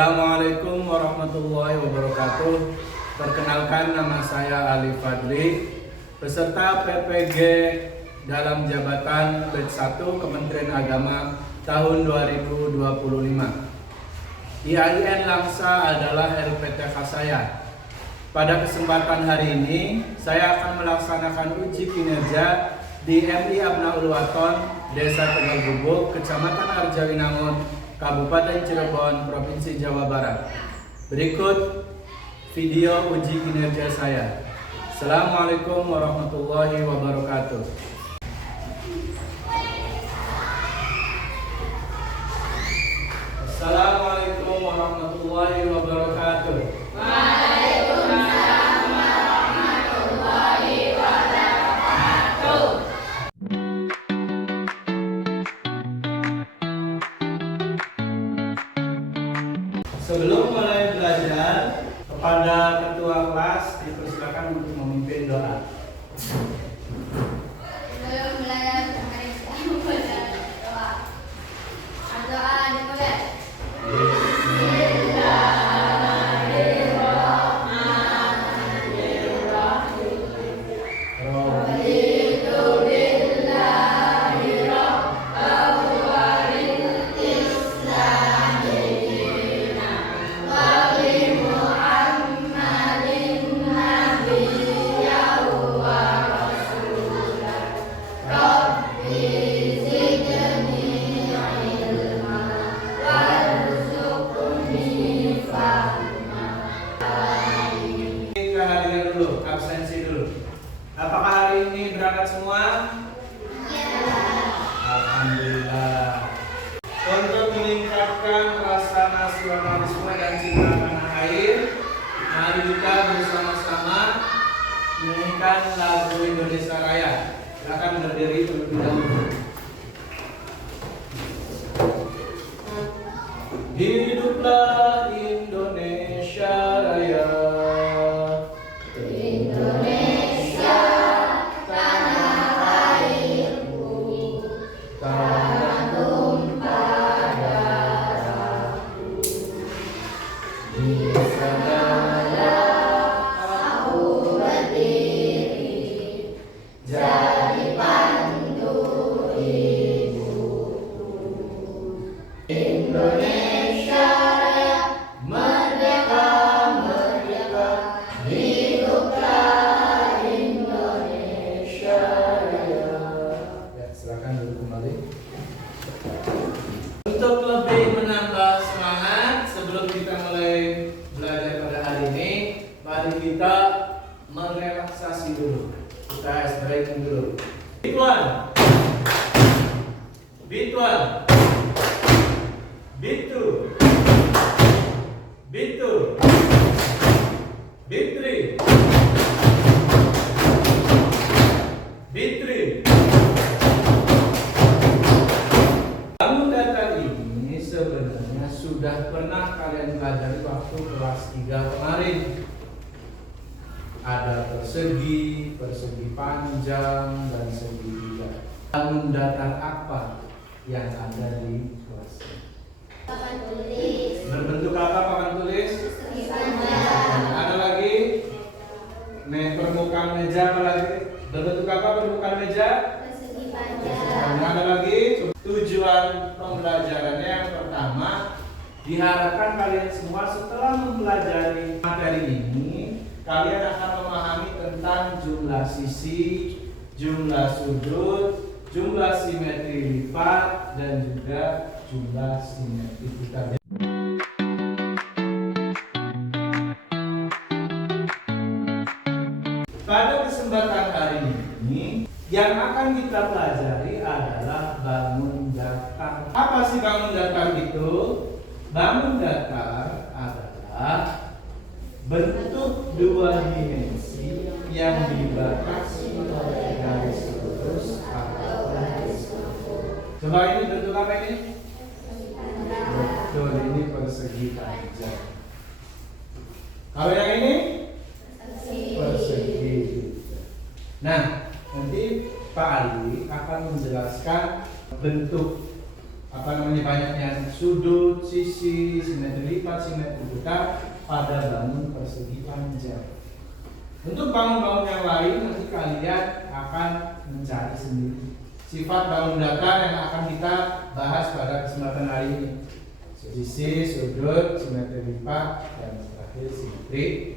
Assalamualaikum warahmatullahi wabarakatuh. Perkenalkan, nama saya Ali Fadli, peserta PPG dalam jabatan Batch 1 Kementerian Agama tahun 2025. IAIN Langsa adalah RPTK saya. Pada kesempatan hari ini, saya akan melaksanakan uji kinerja di MI Abnaul Waton, Desa Tegal Gubuk, Kecamatan Arjawinangun, Kabupaten Cirebon, Provinsi Jawa Barat. Berikut video uji kinerja saya. Assalamualaikum warahmatullahi wabarakatuh. Assalamualaikum warahmatullahi wabarakatuh. Waalaikumsalam warahmatullahi wabarakatuh. Sebelum mulai belajar, kepada ketua kelas dipersilakan untuk memimpin doa. Sebelum belajar, mari kita membaca doa. Doa dimulai. Absensi dulu. Apakah hari ini berangkat semua? Ya. Alhamdulillah. Untuk meningkatkan rasa nasionalisme dan cinta tanah air, mari kita bersama-sama menyanyikan lagu Indonesia Raya. Silakan berdiri terlebih dahulu. Hiduplah Indonesia Raya. Indonesia Raya, merdeka, merdeka, hiduplah Indonesia Raya. Ya, silakan dulu kembali. Untuk lebih menambah semangat sebelum kita mulai belajar pada hari ini, mari kita merelaksasi dulu. Kita ice breaking dulu. Beat one, beat one. Beat 2, beat 2, beat 3, beat 3. Bangun datar ini sebenarnya sudah pernah kalian pelajari waktu kelas 3 kemarin. Ada persegi, persegi panjang, dan segitiga. Bangun datar apa yang ada di kelas ini? Papan tulis. Berbentuk apa papan tulis? Persegi panjang. Ada lagi? Permukaan meja apa lagi? Berbentuk apa permukaan meja? Persegi panjang. Ada lagi? Tujuan pembelajarannya yang pertama, diharapkan kalian semua setelah mempelajari materi ini, kalian akan memahami tentang jumlah sisi, jumlah sudut, jumlah simetri lipat, dan juga jumlah sinergifikasi. Pada kesempatan hari ini, yang akan kita pelajari adalah bangun datar. Apa sih bangun datar itu? Bangun datar adalah bentuk dua dimensi yang dibatasi oleh garis lurus atau garis lurus. Coba ini bentuk apa ini? Betul, ini persegi panjang. Kalau yang ini? Persegi. Nah, nanti Pak Ali akan menjelaskan bentuk banyaknya sudut, sisi, simetri lipat, simetri putar pada bangun persegi panjang. Untuk bangun-bangun yang lain nanti kalian akan mencari sendiri. Sifat bangun datar yang akan kita bahas pada kesempatan hari ini. Sisi, sudut, simetri lipat, dan terakhir simetri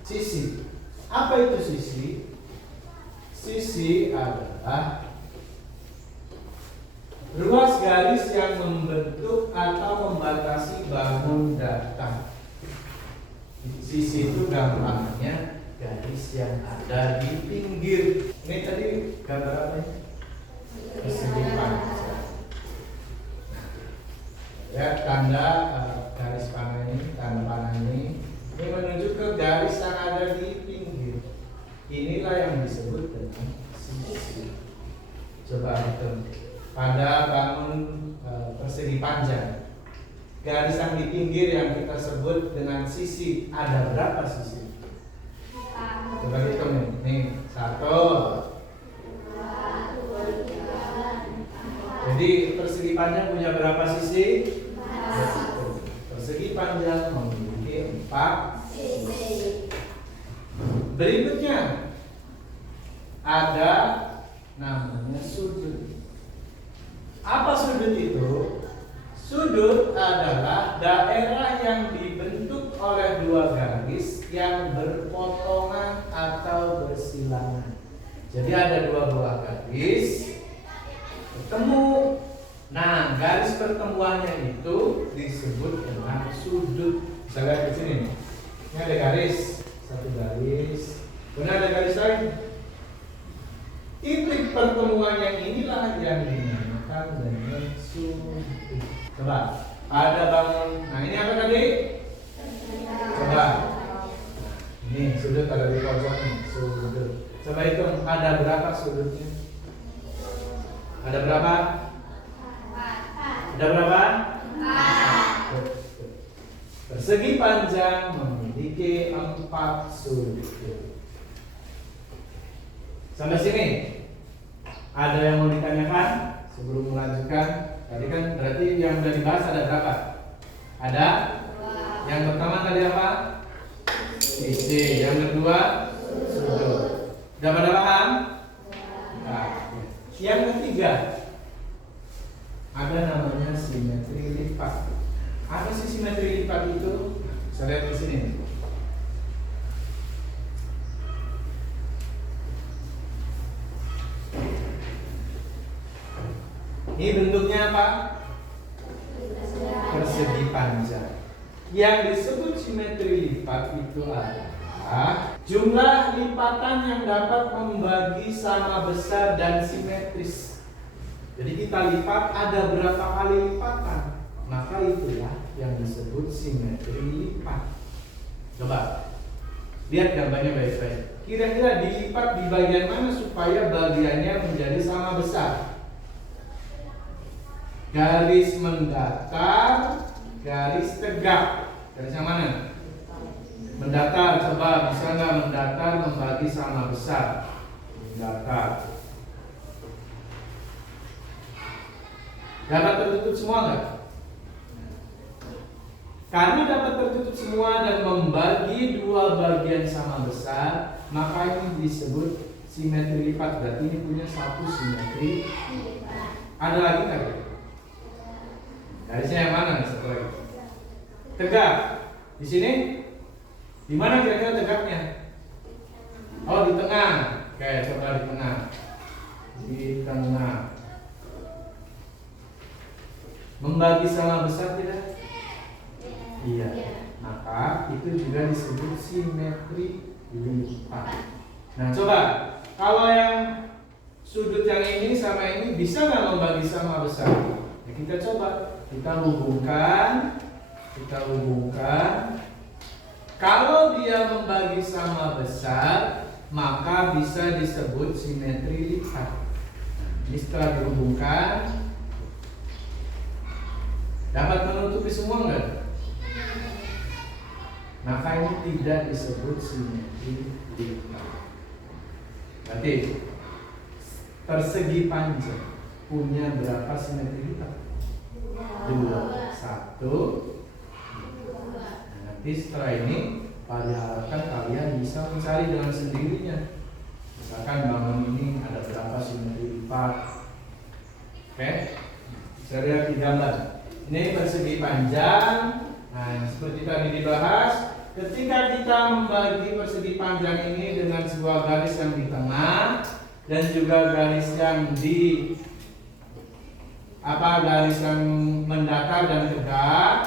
sisi. Apa itu sisi? Sisi adalah ruas garis yang membentuk atau membatasi bangun datar. Sisi itu gampangnya garis yang ada di pinggir. Ini tadi gambar apa ya? Persegi panjang. Ya, tanda garis panah ini, tanda panah ini menunjuk ke garis yang ada di pinggir. Inilah yang disebut dengan sisi. Coba hitung. Pada bangun persegi panjang, garis yang di pinggir yang kita sebut dengan sisi, ada berapa sisi? Coba hitung nih. 1, 2, 3, 4. Jadi persegi panjang punya berapa sisi? 1. Persegi panjang memiliki 4 sisi. Berikutnya ada namanya sudut. Apa sudut itu? Sudut adalah daerah yang dibentuk oleh dua garis yang berpotongan atau bersilangan. Jadi ada dua buah garis bertemu. Nah, garis pertemuannya itu disebut dengan sudut. Bisa lihat di sini. Ini ada garis, satu garis. Kemudian ada garis lain. Titik pertemuan yang inilah yang dinamakan dengan sudut. Coba, ada bangun. Nah, ini apa tadi? Coba. Ini sudut ada di pojok nih, sudut. Coba hitung, ada berapa sudutnya? Ada berapa? Ada berapa? Persegi panjang memiliki 4 sudut. Sampai sini ada yang mau ditanyakan sebelum melanjutkan? Tadi kan berarti yang sudah dibahas ada berapa? Ada? Yang pertama tadi apa? Sisi. Yang kedua sudut. Sudah pada paham? Nah, yang ketiga ada namanya simetri lipat. Apa sih simetri lipat itu? Bisa lihat di sini. Ini bentuknya apa? Persegi panjang. Yang disebut simetri lipat itu adalah jumlah lipatan yang dapat membagi sama besar dan simetris. Jadi kita lipat ada berapa kali lipatan, maka itulah yang disebut simetri lipat. Coba lihat gambarnya baik-baik. Kira-kira dilipat di bagian mana supaya bagiannya menjadi sama besar? Garis mendatar, garis tegak. Garis yang mana? Mendatar. Coba bisa nggak mendatar membagi sama besar? Mendatar. Dapat tertutup semua nggak? Karena dapat tertutup semua dan membagi dua bagian sama besar, maka ini disebut simetri lipat. Berarti ini punya satu simetri. Ada lagi nggak? Garisnya yang mana nih satu lagi? Tegak. Di sini? Di mana kira-kira tegaknya? Oh, di tengah. Oke, coba di tengah. Di tengah. Membagi sama besar tidak? Iya. Maka itu juga disebut simetri lipat. Nah, coba kalau yang sudut yang ini sama ini bisa nggak membagi sama besar? Ya, kita coba. Kita hubungkan. Kalau dia membagi sama besar, maka bisa disebut simetri lipat. Ini setelah dihubungkan, dapat menutupi semua enggak? Maka ini tidak disebut simetri lipat. Berarti persegi panjang punya berapa simetri buta? 2. 1. Nanti setelah ini diharapkan kalian bisa mencari dengan sendirinya. Misalkan bangun ini ada berapa simetri 4. Oke, saya lihat di gambar. Ini persegi panjang. Nah, seperti tadi dibahas, ketika kita membagi persegi panjang ini dengan sebuah garis yang di tengah dan juga garis yang garis yang mendatar dan tegak,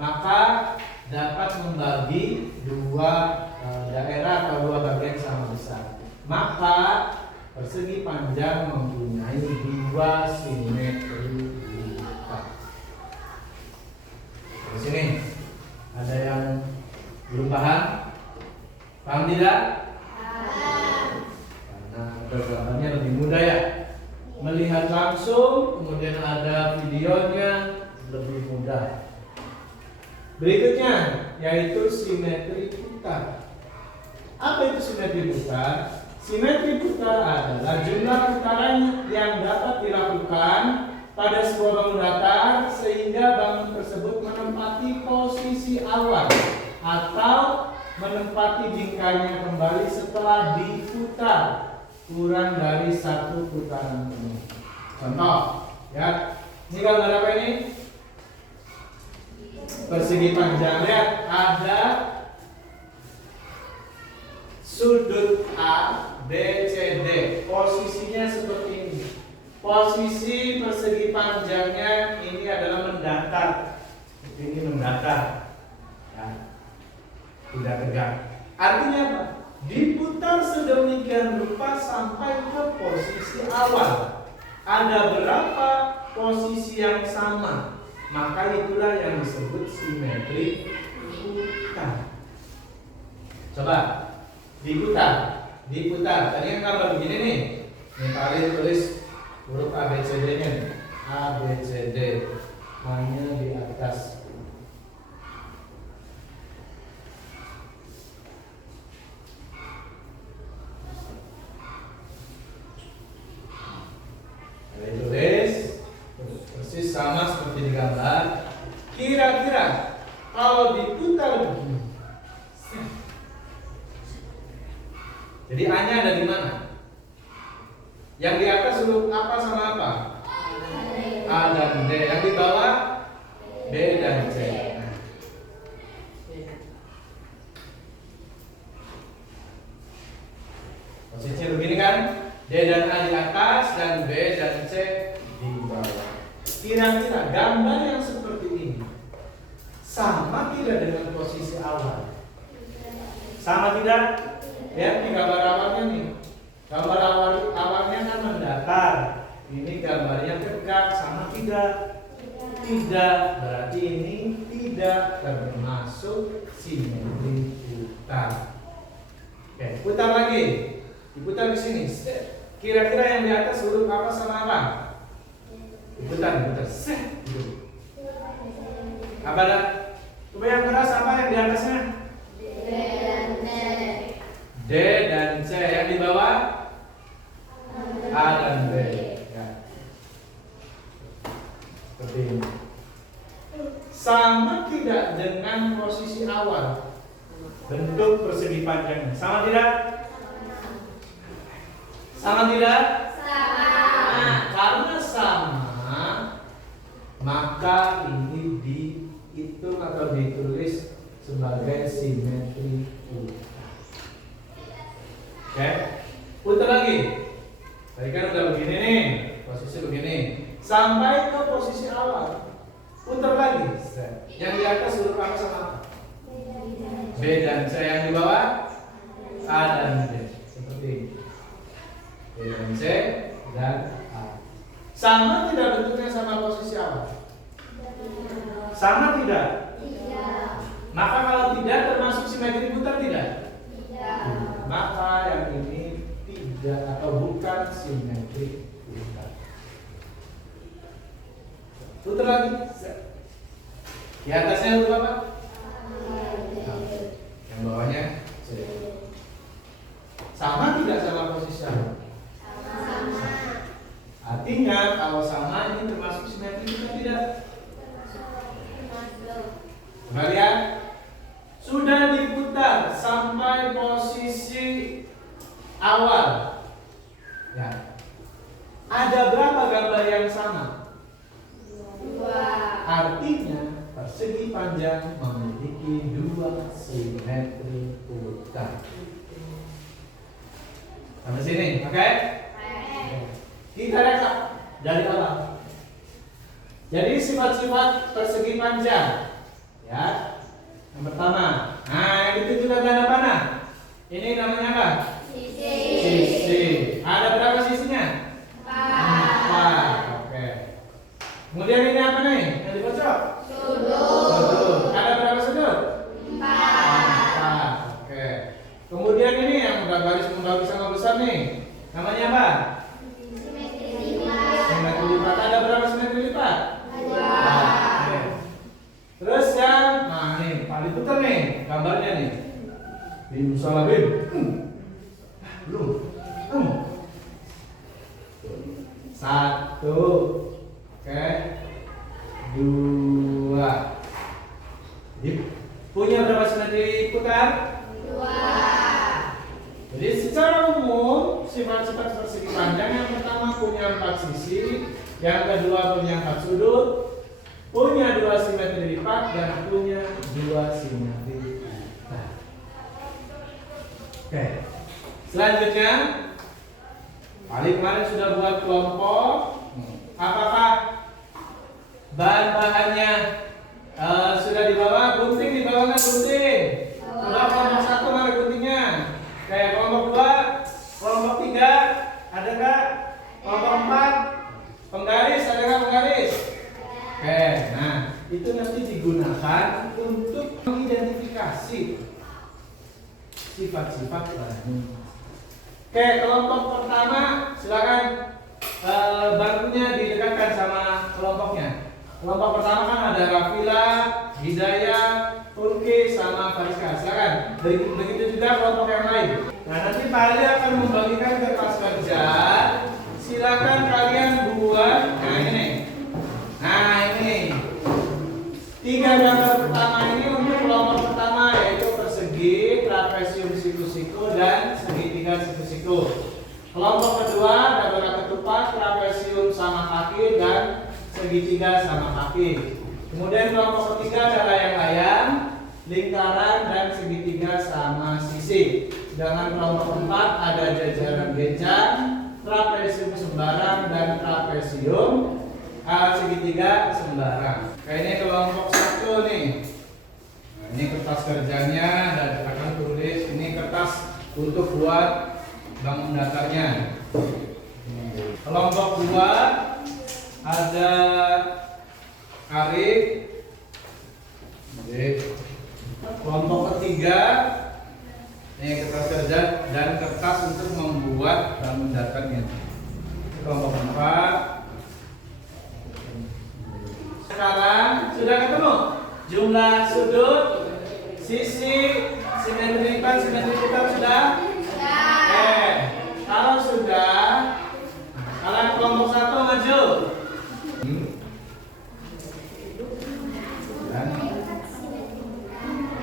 maka dapat membagi dua daerah atau dua bagian sama besar. Maka persegi panjang mempunyai 2 simetri buta. Di sini ada yang belum paham? Paham tidak? Karena gambarnya lebih mudah ya. Melihat langsung, kemudian ada videonya, lebih mudah. Berikutnya yaitu simetri buta. Apa itu simetri buta? Simetri buta adalah jumlah putaran yang dapat dilakukan pada sebuah bangun datar sehingga bangun tersebut menempati posisi awal atau menempati bingkainya kembali setelah diputar kurang dari 1 putaran penuh. Contoh, ya, ini gambar apa ini? Persegi panjang. Lihat, ada sudut A, B, C, D. Posisinya seperti ini. Posisi persegi panjangnya ini adalah mendatar. Ini mendatar, ya, tidak tegak. Artinya apa? Diputar sedemikian rupa sampai ke posisi awal. Ada berapa posisi yang sama? Maka itulah yang disebut simetri buta. Coba diputar. Tadi kan gambar begini nih. Ini kalian tulis huruf A B C D-nya nih. A B C D hanya di atas. Kalian tulis persis sama seperti di gambar. Kira-kira kalau diputar begini, jadi A-nya ada di mana? Yang di atas huruf apa sama apa? A dan D. Yang di bawah B dan C. Nah. Posisinya begini kan? D dan A di atas dan B dan C di bawah. Kira-kira gambar yang seperti ini sama tidak dengan posisi awal? Sama tidak? Lihat nih gambar awalnya nih. Gambar awalnya kan mendatar. Ini gambarnya tegak, sama tidak? Tidak. Berarti ini tidak termasuk simetri buta. Oke, putar lagi. Diputar di sini. Kira-kira yang di atas huruf apa sama apa? Diputar. Apa dah? Coba yang keras apa yang di atasnya? D dan C. Yang di bawah A dan B. Ya. Seperti ini. Sama tidak dengan posisi awal bentuk persegi panjangnya? Sama tidak? Sama tidak? Sama. Nah, karena sama, maka ini dihitung atau ditulis sebagai simetri buta. Oke, putar lagi. Tadi kan udah begini nih, posisi begini. Sampai ke posisi awal. Putar lagi. Yang di atas huruf apa sama apa? B dan C. Yang di bawah A dan D. Seperti ini. B dan C dan A. Sama tidak bentuknya sama posisi awal? Sama tidak? Tidak. Maka kalau tidak termasuk simetri buta tidak? Tidak. Maka yang ini tidak atau bukan simetri buta. Putar lagi. Di atasnya huruf apa? Yang bawahnya C. Sama tidak sama posisi awal? Sama. Artinya Ingat, kalau sama ini termasuk simetri atau tidak? Kalian sudah diputar sampai posisi awal. Ya. Ada berapa gambar yang sama? 2. Artinya persegi panjang memiliki 2 simetri putar. Sampai sini, oke? Kita rekap dari awal. Jadi sifat-sifat persegi panjang, ya. Yang pertama, nah yang ditunjukkan tanda panah. Ini namanya apa? Sisi. Ada berapa sisinya? 4. Oke. Kemudian ini apa nih? Yang dipojok? Sudut. Ada berapa sudut? 4. Oke. Kemudian ini yang udah garis membagi sama besar nih. Namanya apa? Simetri lipat. Ada berapa simetri lipat? 2. Oke. Terus yang, nah nih, paling putar nih gambarnya nih. Bim salah bim. Belum. 1. Oke. 2. Jadi punya berapa simetri putar? 2. Jadi secara umum sifat-sifat persegi panjang yang pertama punya 4 sisi, yang kedua punya 4 sudut, punya 2 simetri lipat, dan punya 2 simetri putar. Oke. Selanjutnya, kemarin sudah buat kelompok. Apakah bahan-bahannya sudah dibawa? Gunting dibawa nggak gunting? Udah kelompok 1 mana guntingnya? Kayak kelompok 2, kelompok 3, ada nggak? Kelompok 4, penggaris, ada nggak penggaris? Oke, nah itu nanti digunakan untuk mengidentifikasi sifat-sifat bahan. Oke, kelompok pertama silakan bangkunya didekatkan sama kelompoknya. Kelompok pertama kan ada Rafila, Hidayah, Ulki, sama Fariska. Silakan. Begitu juga kelompok yang lain. Nah, nanti Pak Ali akan membagikan kertas kerja. Silakan kalian buat. Nah ini. Nah ini. 3 gambar pertama ini untuk kelompok pertama, yaitu persegi, trapesium siku-siku, dan segitiga siku-siku. Kelompok kedua ada bola ketupat, trapesium sama kaki, dan segitiga sama kaki. Kemudian kelompok ketiga ada layang-layang, lingkaran, dan segitiga sama sisi. Sedangkan kelompok keempat ada jajaran gejang, trapesium sembarang, dan trapesium segitiga sembarang. Ini kelompok 1 nih. Nah, ini kertas kerjanya, dan akan tulis ini kertas untuk buat bangun datarnya. Kelompok 2 ada Arif. Kelompok ketiga ini kertas kerja dan kertas untuk membuat bangun datarnya. Kelompok 4. Sekarang sudah ketemu jumlah sudut, sisi, simetri lipat, simetri putar sudah? Kalau sudah, kalian kelompok 1 maju.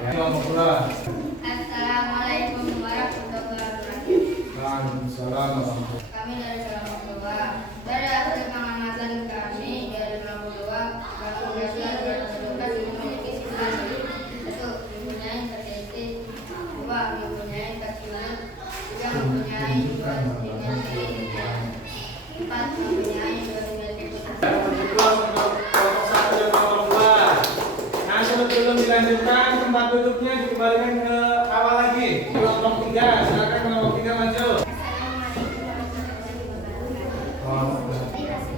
Kelompok 2. Assalamualaikum warahmatullahi wabarakatuh. Waalaikumsalam warahmatullahi wabarakatuh. Kami dari kelompok 2. Dari hasil pengamatan kami dari kelompok 2, bangun dasar berdasarkan memiliki sifat 1. Mempunyai tertitik, 2. Mempunyai tersulut, 3. Mempunyai 2 simetri, 4. Mempunyai 2 simetri putar. Nah, sebelum dilanjutkan tempat duduknya dikembalikan ke awal lagi. Kelompok 3, silakan kelompok 3 maju. Assalamualaikum warahmatullahi wabarakatuh.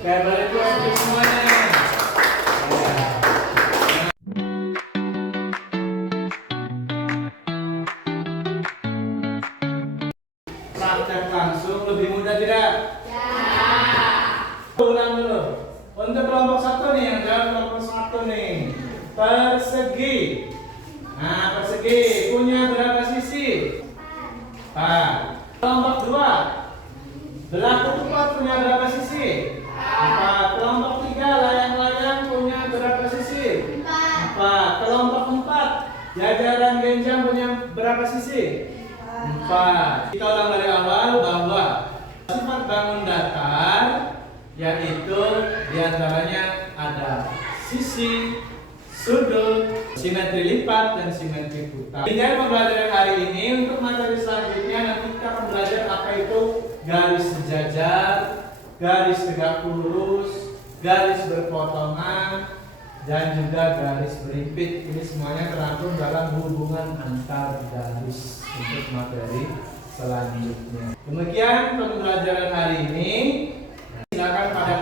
Oke, balik puas untuk semuanya. Ya. Praktek langsung lebih mudah tidak? Ulang dulu. Untuk kelompok satu nih, yang jawab kelompok satu nih. Persegi. Nah, persegi punya berapa sisi? 4. Kelompok 2. Belah ketupat punya berapa sisi? 4. Kelompok 3. Layang-layang punya berapa sisi? 4. Kelompok 4. Jajaran genjang punya berapa sisi? 4. Kita ulang dari awal bahwa sifat bangun datar yaitu diantaranya ada sisi, sudut, simetri lipat, dan simetri putar. Di dalam pembelajaran hari ini untuk materi selanjutnya nanti kita akan belajar apa itu garis sejajar, garis tegak lurus, garis berpotongan, dan juga garis berimpit. Ini semuanya terangkum dalam hubungan antar garis untuk materi selanjutnya. Demikian pembelajaran hari ini. Silakan pada